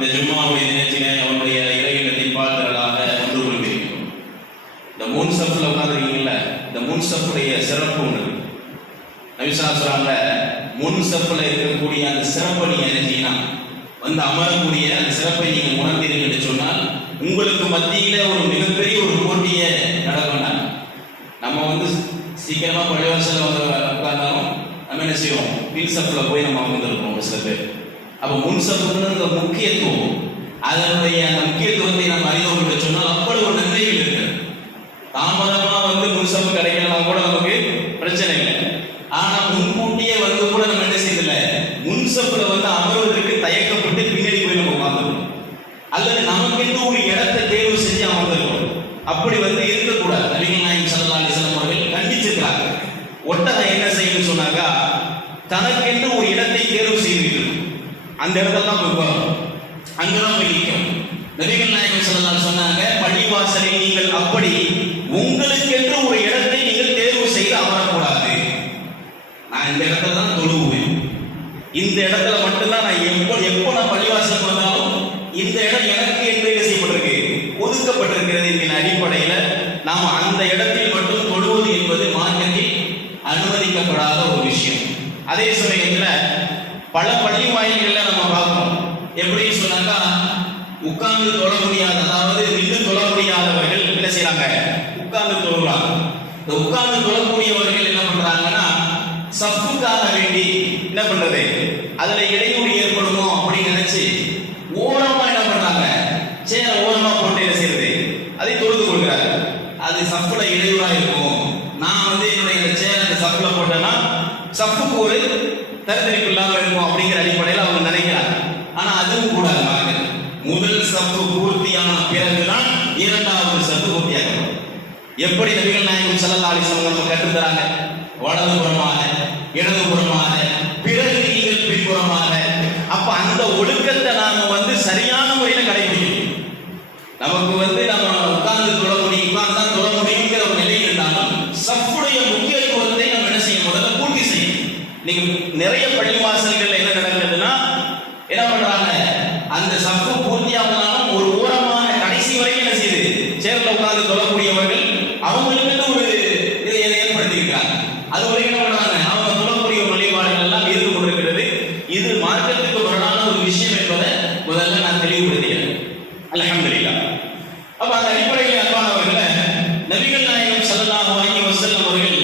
இந்த ஜும்மாவுடைய நிகழ்ச்சியில அவனுடைய இறையினத்தின் பாத்திரலாக ஒன்று கொள்கிறோம். இந்த மூன் சஃப்ல உட்கார்ந்துருக்கீங்கல்ல, இந்த மூன் சஃப்புடைய சிறப்பு ஒன்று நபிசா சொல்றாங்க. முன் சஃப்ல இருக்கக்கூடிய அந்த சிறப்பை நீங்க நினைச்சீங்கன்னா வந்து அமரக்கூடிய அந்த சிறப்பை நீங்க உணர்ந்தீர்கள் என்று சொன்னால் உங்களுக்கு மத்தியில ஒரு மிகப்பெரிய ஒரு போட்டியை நடக்கும். நம்ம வந்து சீக்கிரமா பள்ளிவாசல வந்து உட்கார்ந்தாலும் நம்ம என்ன செய்வோம், பின் சஃப்ல போய் நம்ம வந்துருக்கோம் ஒரு சில பேர். அப்ப முன் சஃப்ன்ற முக்கியத்துவம், அதனுடைய அந்த முக்கியத்துவத்தை நம்ம அறிந்தோம் சொன்னால் அப்படி ஒரு நன்மைகள் இருக்கு. தாமதமா வந்து முன் சஃப் கிடைக்கலாம் கூட நமக்கு பிரச்சனை இல்லை. ஆனா முன்கூட்டியே வந்து கூட நம்ம என்ன செய்யல, முன் சஃப்ல வந்து அமர்வதற்கு தயக்கப்பட்டு பின்னாடி போய் நம்ம உட்கார்ந்துருக்கோம், அல்லது நமக்கு ஒரு இடத்தை தேர்வு செஞ்சு அமர்ந்திருக்கோம். அப்படி வந்து இருக்கக்கூடாது. நபிகள் நாயகம் ஸல்லல்லாஹு அலைஹி வஸல்லம் அவர்கள் கண்டிச்சிருக்கிறாங்க. ஒட்டகம் என்ன செய்யணும்னு சொன்னாக்கா, தனக்கென்று ஒரு இடத்தை தேர்வு செய்து அந்த இடத்துல தான் போய் அங்கதான் போய் நிற்கும். நபிகள் நாயகம் ஸல்லல்லாஹு அலைஹி சொன்னாங்க, பள்ளிவாசலில் நீங்கள் அப்படி உங்களுக்கென்று ஒரு இடத்தை நீங்கள் தேர்வு செய்து அமரக்கூடாது. நான் இந்த இடத்துல தான் தொழுவேன், இந்த இடத்துல மட்டும்தான் நான் எப்போ நான் பள்ளிவாசலுக்கு வந்தாலும் இந்த இடம் எனக்கு என்று என்ன செய்யப்பட்டிருக்கு, ஒதுக்கப்பட்டிருக்கிறது என்கிற அடிப்படையில் நாம் அந்த இடத்தில் மட்டும் தொழுவது என்பது மார்க்கத்தில் அனுமதிக்கப்படாத ஒரு விஷயம். அதே சமயத்தில் பல பள்ளி வாயில்களில் நம்ம பார்ப்போம். எப்படி சொன்னாக்கா, உட்கார்ந்து தொழ முடியாத, அதாவது நின்று தொழ முடியாதவர்கள் என்ன செய்யறாங்க, உட்கார்ந்து தொழுகிறாங்க. இந்த உட்கார்ந்து தொழக்கூடியவர்கள் என்ன பண்றாங்கன்னா, சஃப்புக்காக வேண்டி என்ன பண்றது, அதுல இடையூறு ஏற்படுமோ அப்படின்னு நினைச்சு ஓரமா என்ன பண்றாங்க, சேர ஓரமா போட்டு என்ன செய்யறது, அதை தொழுது கொள்கிறாங்க. அது சஃப்புல இடையூறா இருக்கும், நான் வந்து என்னுடைய சேர அந்த சஃப்புல போட்டேன்னா சஃப்புக்கு ஒரு தரத்திரிப்பு இல்லாம இருக்கும் அப்படிங்கிற அடிப்படையில் அவங்க நினைக்கிறாங்க. ஆனா அதுவும் கூடாது. முதல் சஃப்பு பூர்த்தியான பிறகுதான் இரண்டாவது சஃப்பு பூர்த்தியாக்கப்படும். எப்படி நபிகள் நாயகம் ஸல்லல்லாஹு அலைஹி வஸல்லம் நம்ம கற்றுத்தராங்க, வலதுபுறமாக இடதுபுறமாக பிறகு நீங்கள் பின்புறமாக. அப்ப அந்த ஒழுக்கத்தை நாம வந்து சரியான முறையில கடைபிடிக்கணும். நமக்கு வந்து நம்ம உட்கார்ந்து தொழ முடியும், உட்கார்ந்து தொழ முடியுங்கிற ஒரு நிலை இருந்தாலும் சஃப்புடைய முக்கியத்துவத்தை நம்ம என்ன செய்ய, முதல்ல பூர்த்தி செய்யும். நீங்க நிறைய பள்ளிவாசல்கள் என்ன நடக்குதுன்னா, என்ன பண்றாங்க, அந்த சஃப்பு பூர்த்தியாகலாம் ஒரு ஓரமாக கடைசி வரைக்கும் என்ன செய்யுது, சேர்ல உட்கார்ந்து தொழக்கூடியவர்கள் அவங்களுக்கு ஒரு இதை ஏற்படுத்தியிருக்கிறாங்க. அது வரைக்கும் என்ன பண்றாங்க, அவங்க தொழக்கூடிய வழிபாடுகள் எல்லாம் இருந்து கொண்டிருக்கிறது. இது மார்க்கத்துக்கு முரணான ஒரு விஷயம் என்பதை முதல்ல நான் தெளிவுபடுத்துகிறேன். அல்ஹம்துலில்லாஹ். அப்ப அந்த அடிப்படையில் அன்பானவர்களே, நபிகள் நாயகம் ஸல்லல்லாஹு அலைஹி வஸல்லம் அவர்கள்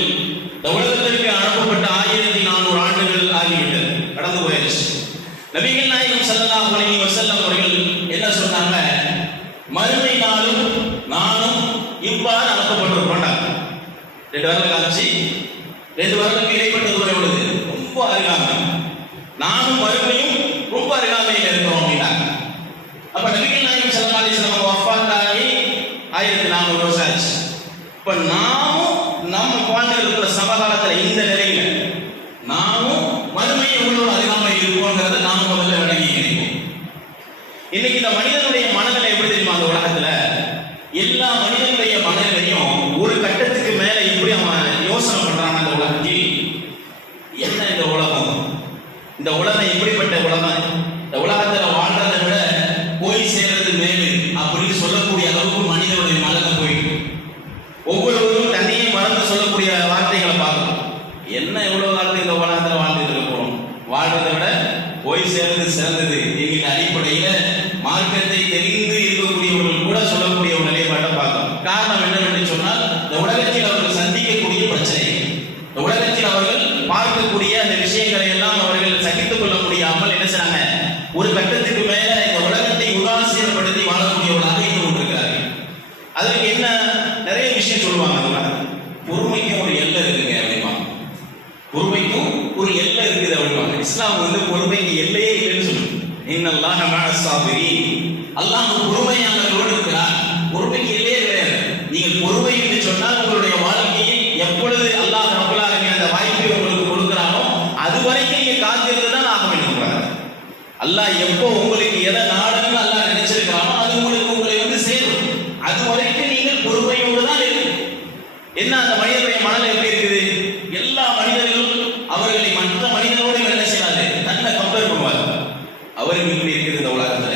இந்த உலகத்திற்கு அனுப்பப்பட்ட 1400 ஆண்டுகள் ஆகிவிட்டது, கடந்து போயிடுச்சு. நபிகள் நாயகம் ஸல்லல்லாஹு அலைஹி வஸல்லம் அவர்கள் என்ன சொன்னாங்க, மறுமை நாளும் நானும் இவ்வாறு அனுப்பப்பட்டிருக்கோம். 2 வருடம் காட்சி, 2 வருடத்துக்கு இடைப்பட்ட தூரம் எவ்வளவு, ரொம்ப அருகாமை. நானும் மறுமையும் ரொம்ப அருகாமையில் இருக்கிறோம் அப்படின்னாங்க. அப்ப நபிகள் நாயகம் ஸல்லல்லாஹு அலைஹி வஸல்லம் வஃபாத் ஆகி 1400 வருஷம் ஆச்சு. இப்ப நாமும் நம்ம வாழ்ந்து இருக்கிற சமகாலத்தில் இந்த நிலையில நாமும் மறுமையை எவ்வளவு அருகாமையில் இருப்போங்கிறத நாம முதல்ல விளங்கி இருக்கோம். இன்னைக்கு இந்த மனிதனுடைய மனநிலை எப்படி தெரியுமா, அந்த உலகத்துல எல்லா மனிதனுடைய மனநிலையும் ஒரு கட்டத்துக்கு மேல எப்படி அவன் யோசனை பண்றான். அந்த உலகத்தில் என்ன இந்த உலகம், இந்த உலகம் எப்படிப்பட்ட உலகம், இந்த உலகத்துல வாழ்றதை விட போய் சேர்றது மேலு அப்படின்னு சொல்லக்கூடிய அளவுக்கு மனிதனுடைய மனதை போயிட்டு ஒவ்வொருவரும் தன்னையே மறந்து சொல்லக்கூடிய வார்த்தைகளை பார்க்கணும். என்ன எவ்வளவு காலத்துக்கு இந்த உலகத்துல வாழ்ந்துட்டு இருக்கிறோம், வாழ்றதை விட போய் சேர்றது சிறந்தது என்கிற அடிப்படையில மார்க்கத்தை தெரிந்து இருக்கக்கூடியவர்கள் கூட சொல்லக்கூடிய ஒரு நிலைப்பாட்டை பார்க்கணும். காரணம் என்னவென்று சொன்னால், இந்த உலகத்தில் அவர்கள் சந்திக்கக்கூடிய பிரச்சனை, இந்த உலகத்தில் அவர்கள் பார்க்கக்கூடிய அந்த விஷயங்களை எல்லாம் அவர்கள் சகித்துக் கொள்ள முடியாமல் என்ன செய்றாங்க, ஒரு கட்டத்துக்கு மேல இந்த உலகத்தை உதாசீனப்படுத்தி வாழக்கூடியவர்களாக இருந்து கொண்டிருக்கிறார்கள். அதுக்கு என்ன நிறைய விஷயம் சொல்லுவாங்க. பொறுமைக்கும் ஒரு எல்லை இருக்குங்க அப்படிப்பாங்க, பொறுமைக்கும் ஒரு எல்லை இருக்குது அப்படிப்பாங்க. இஸ்லாம் வந்து பொறுமைக்கு எல்லையே இல்லைன்னு சொல்லுது. இன்னல்லாஹ மஅஸ் ஸாபிரீன், அல்லாஹ் பொறுமையாளர்களோடு இருக்கிறார். பொறுமைக்கு எல்லையே கிடையாது. நீங்கள் பொறுமை என்று சொன்னால் உங்களுடைய வாழ்க்கையில் எப்பொழுது அல்லாஹ் ரப்பல் ஆலமீன் அந்த வாய்ப்பை உங்களுக்கு கொடுக்கிறானோ அது வரைக்கும் நீங்க காத்திருந்து தான் ஆக வேண்டும். அல்லாஹ் எப்போ உங்களுக்கு எதை நாடன்னு அல்லாஹ் நினைச்சிருக்கிறானோ அது உங்களுக்கு உங்களை வந்து சேரும். அது வரைக்கும் நீங்கள் பொறுமையோடு தான் இருக்கணும். என்ன அந்த மனிதனுடைய மனநிலை எப்படி இருக்குது, எல்லா மனிதர்களும் அவர்களை மற்ற மனிதனோடு என்ன செய்யாது, தன்னை கம்பேர் பண்ணுவார். அவருக்கு இப்படி இருக்குது இந்த உலகத்துல,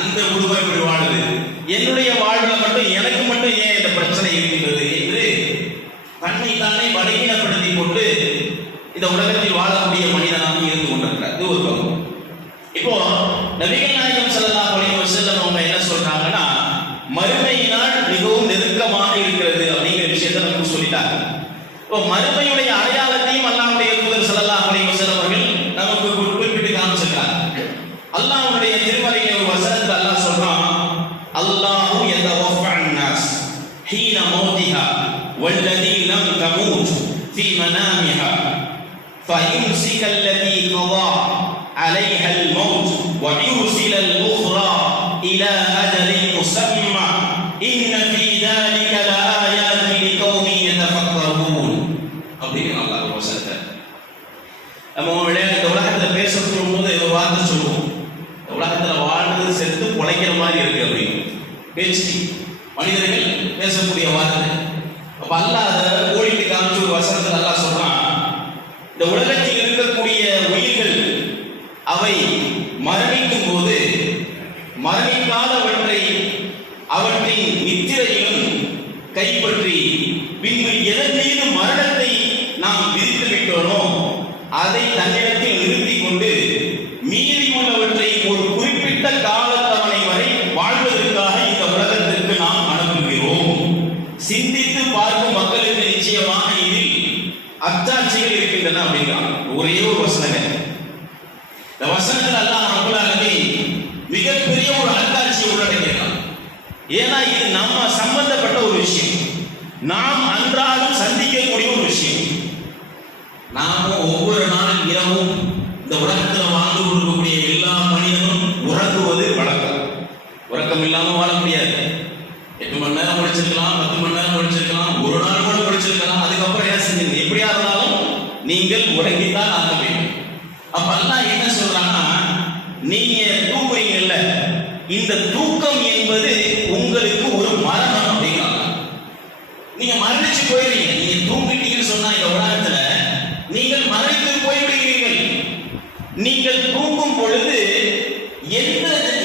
அந்த குடும்பம் இப்படி வாழுது, என்னுடைய வாழ்வுல மட்டும் எனக்கு மட்டும் ஏன் இந்த பிரச்சனை இருக்கின்றது என்று தன்னை தானே பலகீனப்படுத்திக் கொண்டு இந்த உலகத்தில் வாழக்கூடிய மனிதனாக இருந்து கொண்டிருக்கிறார். இது ஒரு பக்கம். இப்போ நபிகள் நாயகம் ஸல்லல்லாஹு அலைஹி வஸல்லம் அவங்க என்ன சொல்றாங்கன்னா, மறுமையினால் மிகவும் நெருக்கமாக இருக்கிறது அப்படிங்கிற விஷயத்தை நமக்கு சொல்லிட்டாங்க. இப்போ மறுமையுடைய அடையாளத்தையும் அல்லாஹ்வுடைய தூதர் ஸல்லல்லாஹு அலைஹி வஸல்லம் அவர்கள் நமக்கு குறிப்பிட்டு காமிச்சிருக்காங்க. அல்லாஹ்வுடைய திருமறையிலே ஒரு வசனத்தை அல்லாஹ் சொல்றான், அல்லாஹு யதவஃபஅன் நாஸ் ஹீன மௌதிஹா வல்லதி லம் தமூத் ஃபீ மனாமிஹா ஃபயும்சிக அல்லதி கதா அலைஹா அல்-மௌத் வயுர்சில அல்-உக்ரா இலா அஜலின் முஸம்மா இன்ன ஃபீ ذلك லஆயாத் லிகௌமி யதஃபக்கரூன் அப்படின்னு அல்லாஹ் ஒரு வசனத்தை நம்ம இந்த உலகத்தில் பேச சொல்லும்போது ஒரு வார்த்தை சொல்லுவோம், உலகத்தில் வாழ்றது செத்து பொழைக்கிற மாதிரி இருக்கு அப்படின்னு பேச்சு மனிதர்கள் பேசக்கூடிய வார்த்தை. அப்ப அல்லாஹ் அதை கோடிட்டு காமிச்சு ஒரு வசனத்தில் அல்லாஹ் சொல்றான், இந்த உலகத்தில் இருக்கக்கூடிய உயிர்கள் அவை மரணிக்கும் போது மரணிக்காதவற்றை அவற்றின் நித்திரையிலும் கைப்பற்றி பின்பு எதன் மீது மரணத்தை நாம் விதித்து விட்டோனோ அதை தன்னிடத்தில் நிறுத்திக் கொண்டு மீதி உள்ளவற்றை ஒரு குறிப்பிட்ட காலத்தவணை வரை வாழ்வதற்காக இந்த உலகத்திற்கு நாம் அனுப்புகிறோம். சிந்தித்து பார்க்கும் மக்களுக்கு நிச்சயமாக இதில் அத்தாட்சிகள் இருக்கின்றன அப்படிங்கிறான். ஒரே ஒரு வசனங்க. இந்த வசனத்தில் அல்லாஹ் ரப்பல் ஆலமீன் மிகப்பெரிய ஒரு அத்தாட்சியை உள்ளடக்கியிருக்கான். ஏன்னா இது நம்ம சம்பந்தப்பட்ட ஒரு விஷயம், நாம் அன்றாடம் சந்திக்கக்கூடிய ஒரு விஷயம். நாம ஒவ்வொரு நாளும் இரவும் இந்த உலகத்தில் வாழ்ந்து கொண்டிருக்கக்கூடிய எல்லா மனிதனும் உறங்குவது வழக்கம். உறக்கம் இல்லாம வாழ முடியாது. 8 மணி நேரம் படிச்சிருக்கலாம், 10 மணி நேரம் படிச்சிருக்கலாம், ஒரு நாள் கூட படிச்சிருக்கலாம். அதுக்கப்புறம் என்ன செஞ்சீங்க, எப்படியா இருந்தாலும் நீங்கள் உறங்கித்தான் ஆக வேண்டும். அப்ப அல்லாஹ் என்ன சொல்றாங்கன்னா, நீங்க தூங்குறீங்கல்ல, இந்த தூக்கம் என்பது உங்களுக்கு ஒரு மரணம் அப்படிங்கிறாங்க. நீங்க மரணிச்சு போயிருவீங்க. நீங்க தூங்கிட்டீங்கன்னு சொன்னா இந்த உலகத்துல நீங்கள் மரணித்து போய்விடுகிறீர்கள். நீங்கள் தூங்கும் பொழுது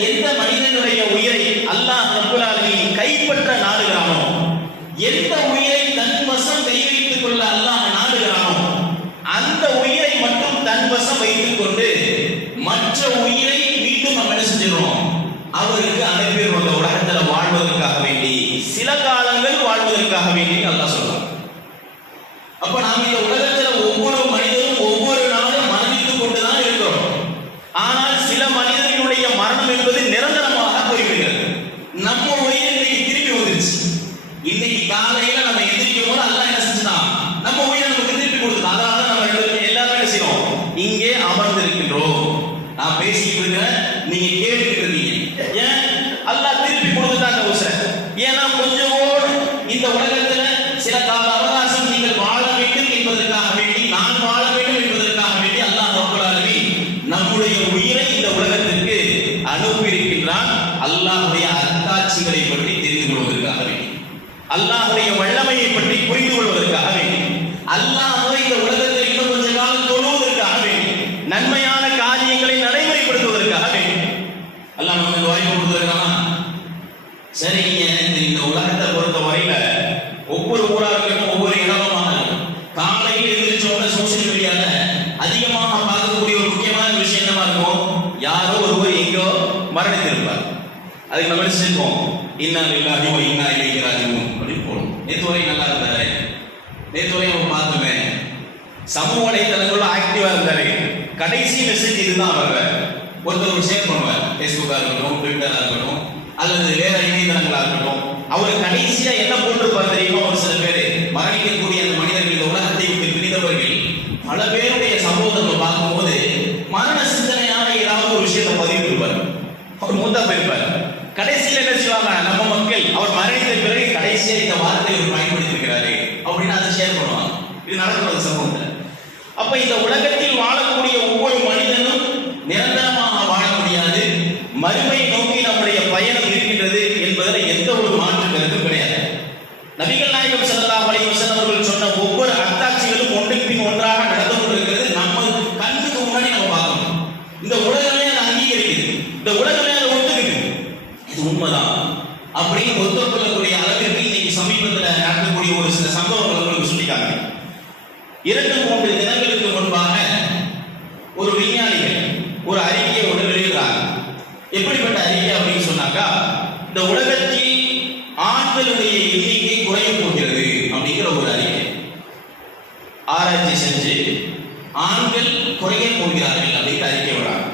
எந்த மனிதனுடைய உயிரை அல்லாஹ் ரப்பல் ஆலமீன் கைப்பற்ற நாடுகிறானோ, எந்த உயிரை தன் வசம் கை வைத்துக் கொள்ள அல்லாஹ் நாடுகிறானோ அந்த உயிரை மட்டும் தன் வசம் வைத்துக் கொண்டு மற்ற உயிரை மீண்டும் நம்ம என்ன செஞ்சிடறோம், அவருக்கு அனுப்பிடுறோம். இந்த உலகத்தில் வாழ்வதற்காக வேண்டி, சில காலங்கள் வாழ்வதற்காக வேண்டி அல்லாஹ் சொல்றான். அப்ப நாம இந்த உலகத்தில் ஒவ்வொரு மனிதரும் ஒவ்வொரு நாளும் மரணித்துக் கொண்டுதான் இருக்கிறோம். ஆனால் சில மனிதர்களுடைய மரணம் என்பது நிரந்தரமாக போய்விடுகிறது. நம்ம உயிர் இன்னைக்கு திரும்பி வந்துருச்சு. இன்னைக்கு காலையில நம்ம எந்திரிக்கும் போது அல்லாஹ் என்ன செஞ்சான், நம்ம உயிரை நமக்கு திருப்பி கொடுத்தான். அதனால நம்ம எல்லாரும் என்ன செய்யறோம், இங்கே அமர்ந்து இருக்கின்றோம். நான் பேசிட்டு இருக்கிறேன், நீங்க கேட்டுட்டு இருக்கீங்க. ஏன் அல்லாஹ் திருப்பி கொடுத்துட்டான் அந்த உயிரை. ஏன்னா கொஞ்சம் இந்த உலகத்துல சில கால அவகாசம் நீங்கள் வாழ வேண்டும் என்பதற்காக வேண்டி, நான் வாழ வேண்டும் என்பதற்காக வேண்டி அல்லாஹ் ரப்பல் ஆலமீன் நம்முடைய உயிரை இந்த உலகத்திற்கு அனுப்பியிருக்கின்றான். அல்லாஹ்வுடைய அத்தாட்சிகளை பற்றி தெரிந்து கொள்வதற்காக வேண்டி, அல்லாஹ்வுடைய வல்லமையை பற்றி புரிந்து கொள்வதற்காக வேண்டி, அல்லாஹ்வை இந்த உலகத்தில் இன்னும் கொஞ்ச காலம் தொழுவதற்காக வேண்டி, நன்மையான காரியங்களை நடைமுறைப்படுத்துவதற்காக வேண்டி அல்லாஹ் நமக்கு வாய்ப்பு கொடுத்திருக்கானா? சரி, இந்த உலகத்தை பொறுத்த வரையில ஒவ்வொரு ஊரா இருக்கட்டும், ஒவ்வொரு இடமாக காலையில் எந்திரிச்சோட சோசியல் மீடியால அதிகமாக பார்க்கக்கூடிய ஒரு முக்கியமான விஷயம் என்னவா இருக்கும், யாரோ ஒருவர் எங்கோ மரணித்திருப்பார். அதுக்கு நம்ம செல்வோம், இன்னா லில்லாஹி வ இன்னா இலைஹி ராஜிஊன் அப்படின்னு போடும். நேற்று வரை நல்லா இருந்தாரு, நேற்று வரை நம்ம பார்த்துமே சமூக வலைதளங்களில் ஆக்டிவா இருந்தாரு. கடைசி மெசேஜ் இதுதான் வருவார். ஒருத்தர் ஷேர் பண்ணுவார், ஃபேஸ்புக்கா இருக்கட்டும், ட்விட்டரா இருக்கட்டும், அல்லது வேற இணையதளங்களா இருக்கட்டும். அவர் கடைசியா என்ன போட்டிருப்பார் தெரியுமா? ஒரு சில பேர் மரணிக்கக்கூடிய அந்த மனிதர்கள், இந்த உலகத்தை விட்டு பிரிந்தவர்கள், பல பேருடைய சம்பவத்தை நம்ம பார்க்கும்போது மரண சிந்தனையான ஏதாவது ஒரு விஷயத்தை பதிவிட்டிருப்பார். அவர் மூத்தா போயிருப்பார். கடைசியில் என்ன செய்வாங்க, நம்ம மக்கள் அவர் மரணித்த பிறகு கடைசியா இந்த வார்த்தையை அவர் பயன்படுத்தி இருக்கிறாரு அப்படின்னு அதை ஷேர் பண்ணுவாங்க. இது நடக்கிறது சமூகத்தில். அப்ப இந்த உலகத்தில் வாழக்கூடிய ஒவ்வொரு மனிதனும் நிரந்தரமாக வாழ முடியாது. மறுமை நோக்கி நம்முடைய பயணம் இருக்கின்றது என்பதில் எந்த ஒரு மாற்று கருத்தும் கிடையாது. நபிகள் நாயகம் ஸல்லல்லாஹு அலைஹி வஸல்லம் அவர்கள் சொன்ன ஒவ்வொரு அத்தாட்சிகளும் ஒன்றின் பின் ஒன்றாக நடந்து கொண்டிருக்கிறது. நம்ம கண்ணுக்கு முன்னாடி நம்ம பார்க்கணும். இந்த உலகமே அதை அங்கீகரிக்குது, இந்த உலகமே அதை ஒத்துக்குது. 2-3 தினங்களுக்கு முன்பாக ஒரு விஞ்ஞானிகள் ஒரு அறிக்கையை ஒன்று வெளியிடுறாங்க. எப்படிப்பட்ட அறிக்கை அப்படின்னு சொன்னாக்கா, இந்த உலகத்தில் ஆண்களுடைய எண்ணிக்கை குறைய போகிறது அப்படிங்கிற ஒரு அறிக்கை. ஆராய்ச்சி செஞ்சு ஆண்கள் குறைய போகிறார்கள் அப்படிங்கிற அறிக்கை விடுறாங்க.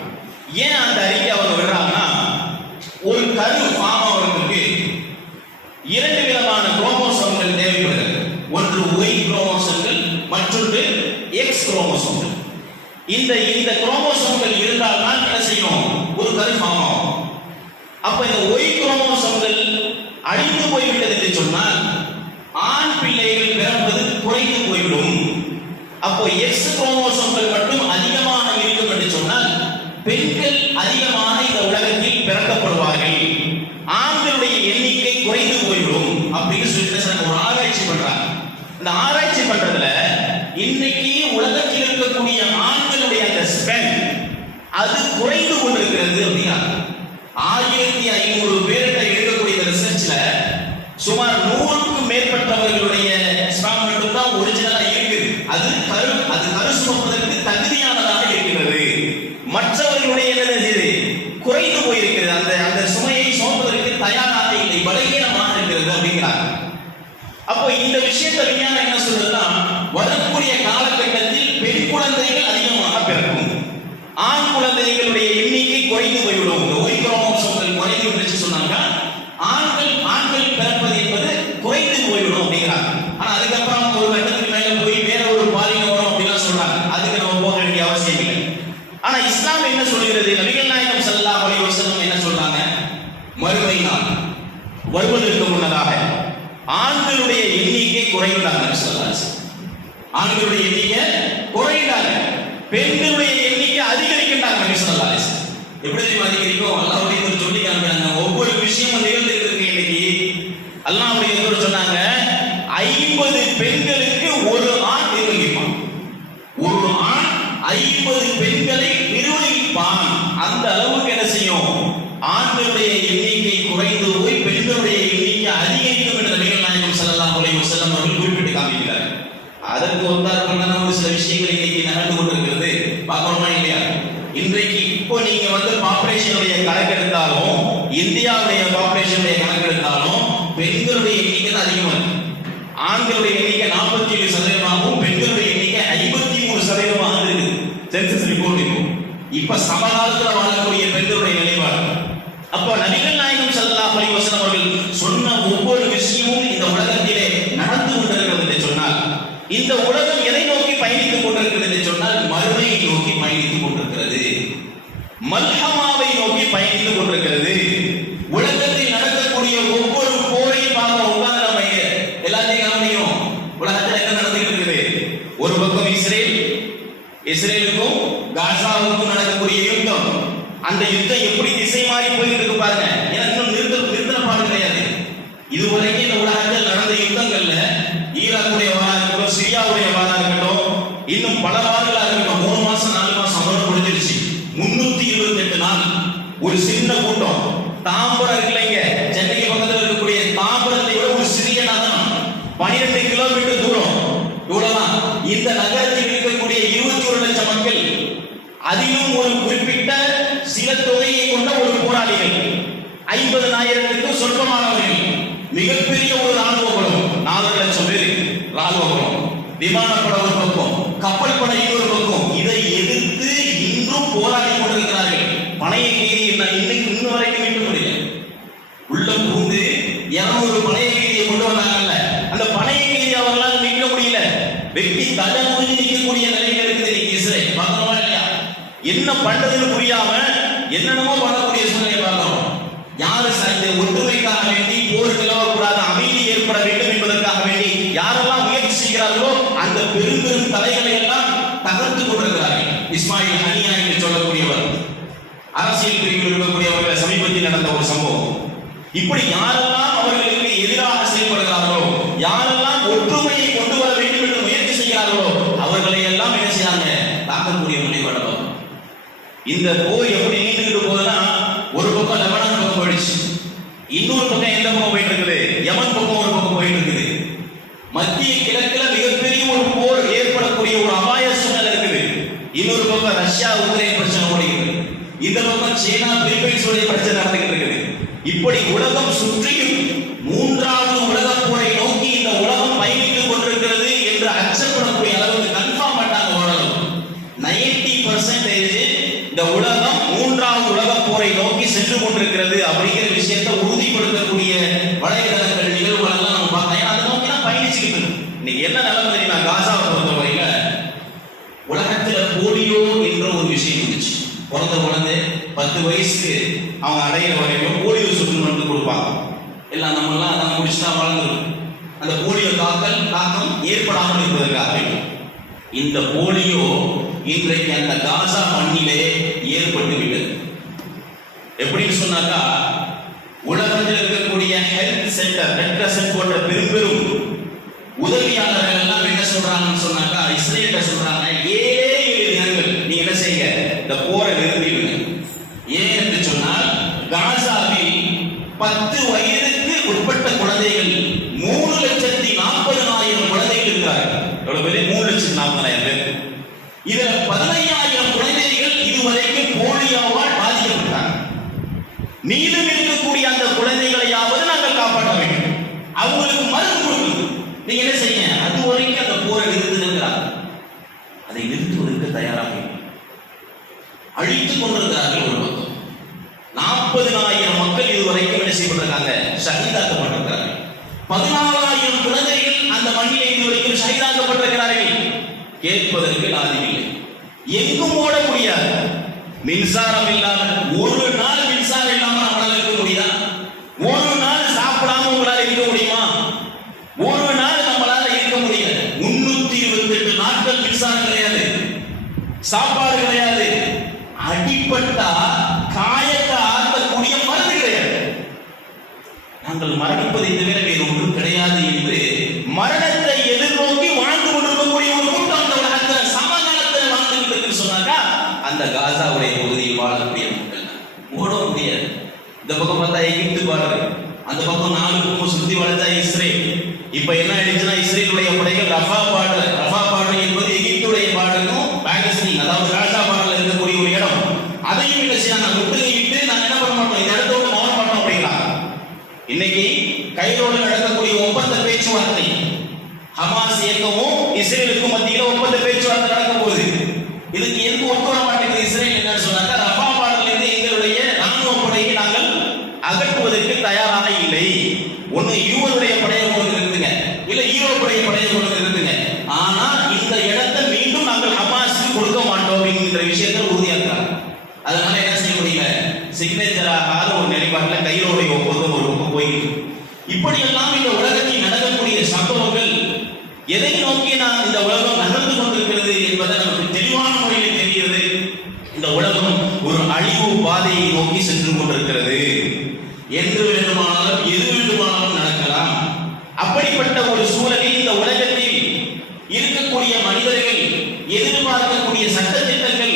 ஏன் அந்த அறிக்கை அவங்க விடுறாங்கன்னா, ஒரு கரு ஃபார்ம் ஆகிறதுக்கு 2 விதமான குரோமோசோம்கள் தேவைப்படுகிறது. ஒன்று Y குரோமோசோம்கள், மற்றொன்று X குரோமோசோம்கள். இந்த குரோமோசோம்கள் இருந்தால் தான் என்ன செய்யும், ஒரு கரு ஃபார்ம் ஆகும். அப்ப இந்த Y குரோமோசோம்கள் அழிந்து போய்விட்டது என்று சொன்னால் ஆண் பிள்ளைகள் பிறப்பது குறைந்து போய்விடும். அப்போ X குரோமோசோம்கள் மட்டும் அதிகமாக இருக்கும் என்று சொன்னால் பெண்கள் அதிகமாக இந்த உலகத்தில் பிறக்கப்படுவார்கள், ஆண்களுடைய எண்ணிக்கை குறைந்து போய்விடும் அப்படின்னு சொல்லிட்டு ஒரு ஆராய்ச்சி பண்றாங்க. இந்த ஆராய்ச்சி பண்றதுல இன்னைக்கு உலகத்தில் இருக்கக்கூடிய ஆண்களுடைய அந்த ஸ்பென் அது குறைந்து கொண்டிருக்கிறது அப்படிங்கிறாங்க. 1500 பேர்கிட்ட எடுக்கக்கூடிய ரிசர்ச்ல சுமார் 100க்கும் மேற்பட்டவர்களுடைய ஸ்பென் மட்டும் தான் ஒரிஜினலா இருக்குது. அது கரு சுமப்பதற்கு தகுதியானதாக இருக்கிறது. மற்றவர்களுடைய என்னது குறைந்து போயிருக்கிறது, அந்த சுமையை சுமப்பதற்கு தயாராக இல்லை, பலகீனமாக இருக்கிறது அப்படிங்கிறாங்க. அப்போ இந்த விஷயத்தை விஞ்ஞானம் என்ன சொல்றதுன்னா, வரக்கூடிய காலகட்டத்தில் பெண் குழந்தைகள் அதிகமாக பிறக்கும், ஆண் குழந்தைகளுடைய எண்ணிக்கை குறைந்து போய்விடும். இந்த Y குரோமோசோம்கள் குறைந்து விட்டுச்சு சொன்னாங்க, ஆண்கள் பிறப்பது என்பது குறைந்து போய்விடும் அப்படிங்கிறாங்க. ஆனா அதுக்கப்புறம் ஒரு கட்டத்துக்கு மேல போய் வேற ஒரு பாலின வரும் அப்படிலாம் சொல்றாங்க. அதுக்கு நம்ம போக வேண்டிய அவசியம் இல்லை. ஆனா இஸ்லாம் என்ன சொல்கிறது, நபிகள் நாயகம் ஸல்லல்லாஹு அலைஹி வஸல்லம் என்ன சொல்றாங்க, மறுமை நாள் வருவதற்கு முன்னதாக ஆண்களுடைய எண்ணிக்கை குறைந்தாங்க. ஆண்களுடைய எண்ணிக்கை குறைந்தாங்க, பெண்களுடைய எண்ணிக்கை அதிகரிக்கின்றாங்க. எப்படி தெரியுமா அதிகரிக்கும், அல்லாஹ்வுடைய தூதர் சொல்லி காமிக்கிறாங்க. ஒவ்வொரு விஷயமும் நிகழ்ந்துட்டு இருக்கு. இன்னைக்கு அல்லாஹ்வுடைய தூதர் சொன்னாங்க, 50 பெண்களுக்கு ஒரு ஆண் நிர்வகிப்பான், ஒரு ஆண் 50 பெண்களை நிர்வகிப்பான். அந்த அளவுக்கு என்ன செய்யும், ஆண்களுடைய எண்ணிக்கை குறைந்து போய் பெண்களுடைய எண்ணிக்கை அதிகரிக்கும் என்று நபிகள் நாயகம் ஸல்லல்லாஹு அலைஹி வஸல்லம் அவர்கள் குறிப்பிட்டு காமிக்கிறார். அதற்கு ஒத்தாற்பண்ண ஒரு சில விஷயங்கள் இன்னைக்கு நடந்து கொண்டிருக்கிறது, பார்க்கணுமா இல்லையா? இன்றைக்கு இப்போ நீங்க பாப்புலேஷனுடைய கணக்கெடுத்தாலும், இந்தியாவுடைய பாப்புலேஷனுடைய கணக்கெடுத்தாலும் பெண்களுடைய எண்ணிக்கை தான் அதிகமா இருக்கு. ஆண்களுடைய எண்ணிக்கை 47%, பெண்களுடைய எண்ணிக்கை 53% இருக்கு. சென்சஸ் ரிப்போர்ட் இருக்கும். இப்ப சமகாலத்தில் வாழக்கூடிய பெண்களுடைய நிலைப்பாடு. அப்போ நபிகள் நாயகம் ஸல்லல்லாஹு அலைஹி வஸல்லம் அவர்கள் சொன்ன ஒவ்வொரு விஷயமும் இந்த உலகத்திலே நடந்து கொண்டிருக்கிறது என்று சொன்னால், இந்த உலகம் எதை நோக்கி பயணித்துக் கொண்டிருக்கிறது என்று சொன்னால் மறுமையை நோக்கி பயணித்துக் கொண்டிருக்கிறது, மல்ஹமாவை நோக்கி பயணித்துக் கொண்டிருக்கிறது. உலகத்தில் நடக்கக்கூடிய ஒவ்வொரு போரையும் பார்க்க உட்கார்ந்து நம்ம எல்லாத்தையும் கவனியும். உலகத்தில் என்ன நடந்துகிட்டு இருக்குது, ஒரு பக்கம் இஸ்ரேலுக்கும் காசாவுக்கும் நடக்கக்கூடிய யுத்தம். அந்த யுத்தம் எப்படி திசை மாறி போயிட்டு இருக்கு பாருங்க. இன்னும் நிறுத்தன பாடு கிடையாது. இதுவரைக்கும் இந்த உலகத்தில் நடந்த யுத்தங்கள்ல ஈராக்குடைய வாரா இருக்கட்டும், சிரியாவுடைய வாரா இருக்கட்டும், இன்னும் பல வாரங்களா இருக்கட்டும், 3 மாசம் 4 மாசம் அவரோட முடிஞ்சிருச்சு. 328 நாள் ஒரு சின்ன கூட்டம். தாம்பரம் இருக்குல்லைங்க, சென்னைக்கு பக்கத்தில் இருக்கக்கூடிய தாம்பரத்தை விட ஒரு சிறிய நகரம், 12 கிலோமீட்டர் தூரம். இவ்வளவுதான். இந்த நகரத்தில் இருக்கக்கூடிய 21 லட்சம் மக்கள், அதிலும் ஒரு குறிப்பிட்ட சில தொகையை கொண்ட ஒரு போராளிகள், 50,000க்கும் சொற்பமானவர்கள், மிகப்பெரிய ஒரு ராணுவ பலம், 4 லட்சம் பேர் ராணுவ பலம், விமானப்படம் ஒரு பக்கம், கப்பல் படை இன்னொரு பக்கம். இதை எதிர்த்து இன்றும் போராடி கொண்டிருக்கிறார்கள். பணைய கைதி இன்னும் வரைக்கும் மீட்க முடியல. உள்ள புகுந்து 200 பணைய கைதியை கொண்டு வந்தாங்கல்ல, அந்த பணைய கைதி அவர்களால் மீட்க முடியல. வெட்டி தலை முடிஞ்சு நிற்கக்கூடிய நிலையில் இருக்குது இன்னைக்கு இஸ்ரேல். பார்க்கணுமா இல்லையா? என்ன பண்றதுன்னு புரியாம என்னென்னமோ பண்ணக்கூடிய சூழ்நிலை பார்க்கிறோம். யாரு இந்த ஒற்றுமைக்காக வேண்டி, போர் நிலவக்கூடாத, அமைதி ஏற்பட வேண்டும் என்பதற்காக வேண்டி யாரெல்லாம் முயற்சி செய்கிறார்களோ அந்த பெரும் பெரும் தலைகளை எல்லாம் தகர்த்து கொண்டிருக்கிறார்கள். இஸ்மாயில் ஹனியா என்று சொல்லக்கூடியவர், அரசியல் பிரிவில் இருக்கக்கூடியவர்கள் சமீபத்தில் நடந்த ஒரு சம்பவம். இப்படி யாரெல்லாம் அவர்களுக்கு எதிராக செயல்படுகிறார்களோ, யாரெல்லாம் ஒற்றுமையை கொண்டு வர வேண்டும் என்று முயற்சி செய்கிறார்களோ அவர்களை எல்லாம் என்ன செய்யறாங்க, தாக்கக்கூடிய நிலைப்பாடு. இந்த போர் எப்படி நீண்டுகிட்டு போகுதுன்னா, ஒரு பக்கம் லெபனான் பக்கம் போயிடுச்சு, இன்னொரு பக்கம் எந்த பக்கம் போயிட்டு இருக்குது, யமன் பக்கம் ஒரு பக்கம் போயிட்டு இருக்குது. மத்திய கிழக்குல மிகப்பெரிய ஒரு போர் ஏற்படக்கூடிய ஒரு அபாய சூழ்நிலை இருக்குது. இன்னொரு பக்கம் ரஷ்யா உக்ரைன் பிரச்சனை ஓடுகிறது, இந்த பக்கம் சீனா பிலிப்பைன்ஸ் உடைய பிரச்சனை நடந்துகிட்டு இருக்குது. இப்படி உலகம் சுற்றியும் மூன்றாவது உலகப் போரை நோக்கி இந்த உலகம் பயணித்துக் கொண்டிருக்கிறது என்று அச்சப்படக்கூடிய அளவுக்கு கன்ஃபார்ம் பண்ணாங்க. ஓரளவு 90% இந்த உலகம் மூன்றாவது உலகப் போரை நோக்கி சென்று கொண்டிருக்கிறது அப்படிங்கிற விஷயத்தை உறுதிப்படுத்தக்கூடிய வலைதளங்கள் நிகழ்வுகள் எல்லாம் நம்ம பார்த்தோம். அதை நோக்கி தான் பயணிச்சுக்கிட்டு இருக்கோம். இன்னைக்கு என்ன நிலைமை தெரியுமா? காசாவை பொறுத்தவரையில உலகத்துல போலியோ என்ற ஒரு விஷயம் இருந்துச்சு. பிறந்த குழந்தை 10 வயசுக்கு அவங்க அடையிற வரைக்கும் போலியோ சொட்டு மருந்து கொடுப்பாங்க. எல்லாம் நம்மெல்லாம் அதை முடிச்சுதான் வளர்ந்துடும். அந்த போலியோ தாக்கம் ஏற்படாமல் இருப்பதற்காக இந்த போலியோ இன்றைக்கு அந்த காசா மண்ணிலே ஏற்பட்டு விட்டது. எப்படின்னு சொன்னாக்கா, உலகத்தில் இருக்கக்கூடிய ஹெல்த் சென்டர், ரெட் கிரசன்ட் போன்ற பெரும் உதவியாளர்கள் எல்லாம் என்ன சொல்றாங்கன்னு சொன்னாக்கா, இஸ்ரேல் சொல்றாங்க 7 தினங்கள் நீங்க என்ன செய்யுங்க, இந்த போரை நிறுத்திடுங்க. ஏன் என்று சொன்னால் காசாவில் 10 வயதுக்கு உட்பட்ட குழந்தைகள் 3,40,000 குழந்தைகள் இருக்கிறார்கள். எவ்வளவு பேர்? 3,40,000 பேர். இதுல 15,000 குழந்தைகள் இதுவரைக்கும் போலியோவால் பாதிக்கப்பட்டாங்க. மீதம் இருக்கக்கூடிய அந்த குழந்தைகளையாவது நாங்கள் காப்பாற்ற வேண்டும். அவங்களுக்கு மருந்து கொடுக்கணும். நீங்க என்ன செய்ய, அது வரைக்கும் அந்த போரை நிறுத்துகிறாங்க. அதை நிறுத்துவதற்கு தயாராக அழித்துக் கொண்டிருக்கிறார்கள். ஒரு பக்கம் 40,000 மக்கள் இதுவரைக்கும் என்ன செய்யப்பட்டிருக்காங்க, ஷஹீதாக்கப்பட்டிருக்கிறார்கள். 14,000 குழந்தைகள் அந்த மண்ணிலே இதுவரைக்கும் ஷஹீதாக்கப்பட்டிருக்கிறார்கள். கேட்பதற்கு நாதில்லை. எங்கும் ஓட முடியாது. மின்சாரம் இல்லாமல் ஒரு நாள் மின்சாரம் இல்லாமல் நம்மளால இருக்க முடியுதா? ஒரு நாள் சாப்பிடாம உங்களால இருக்க முடியுமா? ஒரு நாள் நம்மளால இருக்க முடியாது. 328 நாட்கள் மின்சாரம் கிடையாது, சாப்பாடு கிடையாது, அடிப்பட்டா காயத்தை ஆற்றக்கூடிய மருந்து கிடையாது. நாங்கள் மரணிப்பதை தவிர வேறு ஒன்றும் கிடையாது என்று மரணத்தை எதிர்நோக்கி வாழ்ந்து கொண்டிருக்கக்கூடிய ஒரு கூட்டம் அந்த உலகத்தில் சமகாலத்தில் வாழ்ந்துகிட்டு சொன்னாக்கா அந்த காசாவுடைய பகுதியில் வாழக்கூடிய மக்கள் ஓட முடியாது. இந்த பக்கம் பார்த்தா எகிப்து பாடுறது, அந்த பக்கம் 4 பக்கம் சுத்தி வளர்த்தா இஸ்ரேல். இப்ப என்ன ஆயிடுச்சுன்னா, இஸ்ரேலுடைய படைகள் ரஃபா பாடு என்பது எகிப்துடைய பாடுக்கும் பாகிஸ்தான், அதாவது காசா பாடல இருக்கக்கூடிய ஒரு இடம், அதையும் என்ன செய்ய முற்றுகையிட்டு நான் என்ன பண்ண மாட்டோம், இந்த இடத்தோடு மௌனம் பண்ணோம் அப்படிங்கிறாங்க. இன்னைக்கு கைரோடு நடக்கக்கூடிய ஒப்பந்த பேச்சுவார்த்தை, ஹமாஸ் இயக்கமும் இஸ்ரேலுக்கும் மத்தியில் ஒப்பந்த பேச்சுவார்த்தை நடக்க போகுது. இதுக்கு எதுக்கு ஒத்துவர மாட்டேங்குது இஸ்ரேல்? என்னன்னு சொன்னாங்க, ரஃபா பாடலிருந்து எங்களுடைய ராணுவ படையை நாங்கள் அகற்றுவதற்கு தயாராக இல்லை. ஒண்ணு யூரோடைய படையை கொண்டு இருக்குங்க, இல்ல யூரோப்புடைய படையை கொண்டு இருக்குங்க. ஆனா இந்த இடத்தை மீண்டும் நாங்கள் ஹமாஸுக்கு கொடுக்க மாட்டோம் என்கிற விஷயத்தை உறுதியாக்குறாங்க. அதனால என்ன செய்ய முடியல, சிக்னேச்சர் ஆகாத ஒரு நிலைப்பாட்டில் கைரோடைய ஒப்பந்தம் ஒரு பக்கம் போயிட்டு. இப்படியெல்லாம் இந்த உலகத்தில் நடக்கக்கூடிய சம்பவங்கள் எதை நோக்கி நான் இந்த உலகம் நகர்ந்து கொண்டிருக்கிறது என்பதை நமக்கு தெளிவான முறையில் தெரிகிறது. இந்த உலகம் ஒரு அழிவு பாதையை நோக்கி சென்று கொண்டிருக்கிறது. என்று வேண்டுமானாலும் எது வேண்டுமானாலும் நடக்கலாம். அப்படிப்பட்ட ஒரு சூழலில் இந்த உலகத்தில் இருக்கக்கூடிய மனிதர்கள் எதிர்பார்க்கக்கூடிய சட்டத்திட்டங்கள்,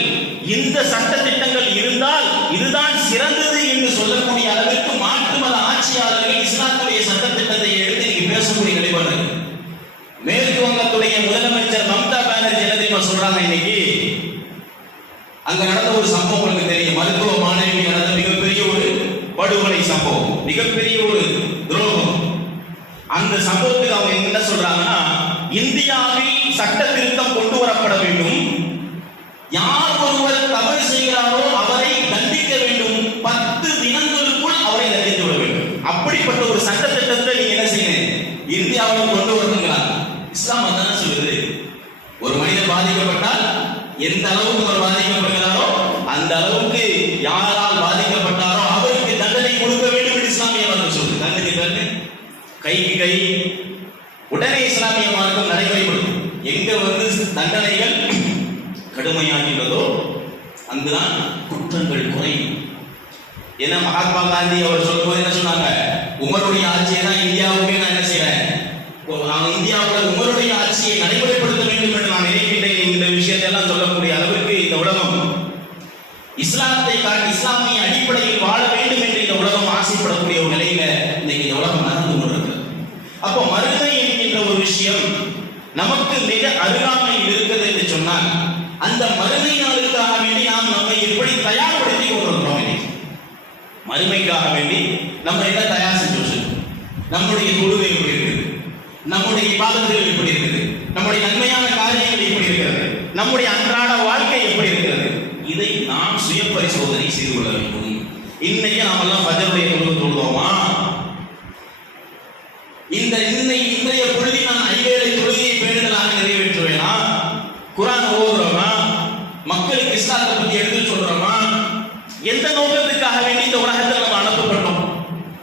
இந்த சட்டத்திட்டங்கள் இருந்தால் இதுதான் சிறந்தது என்று சொல்லக்கூடிய அளவிற்கு மாற்று மத ஆட்சியாளர்கள் இஸ்லாத்துடைய சட்டத்திட்டத்தை எடுத்து நீங்க பேசக்கூடிய நிலைப்பாடு. மேற்கு வங்கத்துடைய முதலமைச்சர் மம்தா பானர்ஜி என்ன தெரியுமா சொல்றாங்க, இன்னைக்கு அங்க நடந்த ஒரு சம்பவம் உங்களுக்கு தெரியும். மருத்துவ மாணவி நடந்த மிகப்பெரிய ஒரு படுகொலை சம்பவம், மிகப்பெரிய ஒரு துரோகம். அந்த சம்பவத்துக்கு அவங்க என்ன சொல்றாங்கன்னா, இந்தியாவில் சட்ட திருத்தம் கொண்டு வரப்பட வேண்டும், யார் ஒருவர் தவறு செய்கிறாரோ அவரை தண்டிக்க வேண்டும், 10 தினங்களுக்குள் அவரை தண்டித்து விட வேண்டும். அப்படிப்பட்ட ஒரு சட்ட திட்டத்தை நீங்க என்ன செய்யணும், இந்தியாவில் கொண்டு வரணுங்கிறாங்க. இஸ்லாம் அதான் சொல்லுது, ஒரு மனிதர் பாதிக்கப்பட்டால் எந்த அளவுக்கு அவர் பாதிக்கப்படுகிறாரோ அந்த அளவுக்கு யாரால் பாதிக்கப்பட்டாரோ அவருக்கு தண்டனை கொடுக்க வேண்டும் என்று இஸ்லாமிய மார்க்கம் சொல்லுது. கண்ணுக்கு கண்ணு, கைக்கு கை, உடனே இஸ்லாமிய மார்க்கம் நடைமுறைப்படும். எங்க தண்டனைகள் கடுமையாகின்றதோ அங்குதான் குற்றங்கள் குறையும். ஏன்னா மகாத்மா காந்தி அவர் சொல்லும்போது என்ன சொன்னாங்க, உமருடைய ஆட்சியை தான் இந்தியாவுக்கே நான் என்ன செய்யறேன், நான் இந்தியாவில் உமருடைய ஆட்சியை நடைமுறைப்படுத்த வேண்டும் என்று நான் நினைக்கின்றேன். இந்த விஷயத்தை எல்லாம் சொல்லக்கூடிய அளவிற்கு இந்த உலகம் இஸ்லாத்தை காட்டி இஸ்லாமிய அடிப்படையில் வாழ வேண்டும் என்று இந்த உலகம் ஆசைப்படக்கூடிய ஒரு நிலையில இன்னைக்கு இந்த உலகம் நடந்து கொண்டிருக்கிறது. அப்போ மறுமை என்கின்ற ஒரு விஷயம் நமக்கு மிக அருகாமையில் இருக்கிறது என்று சொன்னால் அந்த மறுமை நாளுக்காக வேண்டி நாம் நம்மை எப்படி தயார்படுத்திக் கொண்டிருக்கிறோம். மறுமைக்காக வேண்டி நம்ம என்ன தயார் செஞ்சு வச்சிருக்கோம்? நம்முடைய தொழுகை எப்படி இருக்குது, நம்முடைய இபாதத்துகள் எப்படி இருக்குது, நம்முடைய நன்மையான காரியங்கள் எப்படி இருக்கிறது, நம்முடைய அன்றாட வாழ்க்கை எப்படி இருக்கிறது, இதை நாம் சுய பரிசோதனை செய்து கொள்ள வேண்டும். இன்னைக்கு நாம் எல்லாம் ஃபஜ்ருடைய தொழுதோமா? இன்றைய பொழுதில் நான் ஐவேளை தொழுகையை பேணுதலாக நிறைவேற்றுவேனா? குர்ஆன் ஓதுறோமா? மக்களுக்கு இஸ்லாத்தை பத்தி எடுத்து சொல்றோமா? எந்த நோக்கத்துக்காக வேண்டி இந்த உலகத்தில் நம்ம அனுப்பப்பட்டோம்?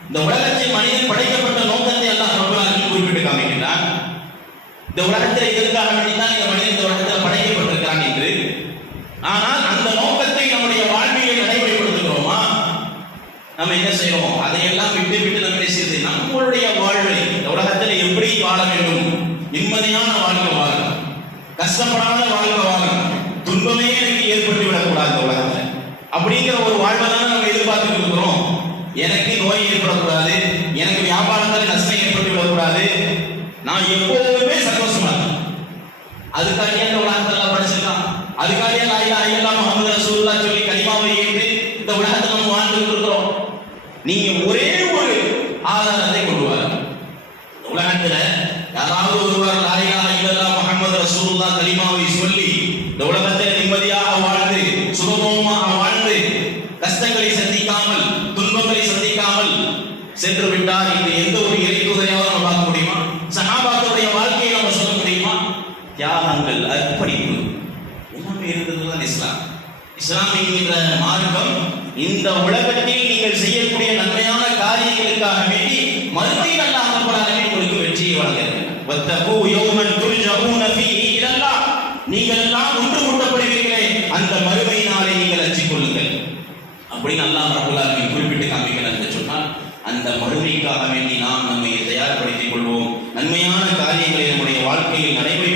இந்த உலகத்தில் மனிதன் படைக்கப்பட்ட நோக்கத்தை எல்லாம் ரப்பல் ஆலமீன் குறிப்பிட்டு காமிக்கிறார். இந்த உலகத்தில் எதற்காக வேண்டிதான் இந்த மனிதன் இந்த உலகத்தில் படைக்கப்பட்டிருக்கிறான் என்று. ஆனால் அந்த நோக்கத்தை நம்முடைய வாழ்வியை நடைமுறைப்படுத்துகிறோமா? நம்ம என்ன செய்யறோம்? அதையெல்லாம் விட்டு விட்டு நம்ம செய்து நம்மளுடைய வாழ்வை இந்த உலகத்தில் எப்படி வாழ வேண்டும்? நிம்மதியான வாழ்க்கை வாழணும், கஷ்டப்படாத வாழ்க்கை வாழணும், துன்பமே எனக்கு ஏற்பட்டு விடக்கூடாது இந்த உலகத்தில் அப்படிங்கிற ஒரு வாழ்வை தானே நம்ம எதிர்பார்த்து இருக்கிறோம். எனக்கு நோய் ஏற்படக்கூடாது, எனக்கு வியாபாரத்தில் நஷ்டம் ஏற்பட்டு விடக்கூடாது, நான் எப்போதுமே சந்தோஷமா இருக்கேன். அதுக்காக இந்த உலகத்தில் படிச்சிருக்கான், அதுக்காக லா இலாஹ இல்லல்லாஹ் முஹம்மது ரசூலுல்லாஹ் சொல்லி கலிமாவை ஏற்று இந்த உலகத்தில் நம்ம வாழ்ந்து இருக்கிறோம். நீங்க ஒரே ஒரு ஆதாரத்தை கொண்டு வர, உலகத்தில் யாராவது ஒருவர் லா இலாஹ இல்லல்லாஹ் முஹம்மது ரசூலுல்லாஹ் கலிமாவை சொல்லி இந்த உலகத்தில் நிம்மதியாக வாழ்ந்து சுகமமாக வாழ்ந்து கஷ்டங்களை சந்திக்காமல் துன்பங்களை சந்திக்காமல் சென்று விட்டார் என்று எந்த ஒரு இறை தூதரையாவது நம்ம பார்க்க முடியுமா? சஹாபாக்களுடைய வாழ்க்கையை நம்ம சொல்ல முடியுமா? தியாகங்கள், அர்ப்பணிப்பு எல்லாமே இருந்ததுதான் இஸ்லாம். இஸ்லாம் என்கின்ற மார்க்கம் இந்த உலகத்தில் நீங்கள் செய்யக்கூடிய நன்மையான காரியங்களுக்காக வேண்டி மறுமையில் அல்லாஹ் ரப்பல் ஆலமீன் உங்களுக்கு வெற்றியை வழங்குகிறார். வத்தகு யௌமன் துர்ஜஊன ஃபீஹி இலல்லாஹ், நீங்கள் எல்லாம் ஒன்று கூட்டப்படுவீர்களே அந்த மறுமை நாளை நீங்கள் அஞ்சிக் கொள்ளுங்கள் அப்படின்னு அல்லாஹ் ரப்பல் ஆலமீன் குறிப்பிட்டு காமிக்கிறார் என்று சொன்னால் அந்த மறுமைக்காக வேண்டி நாம் நம்மை தயார்படுத்திக் கொள்வோம். நன்மையான காரியங்களை நம்முடைய வாழ்க்கையில் நடைமுறை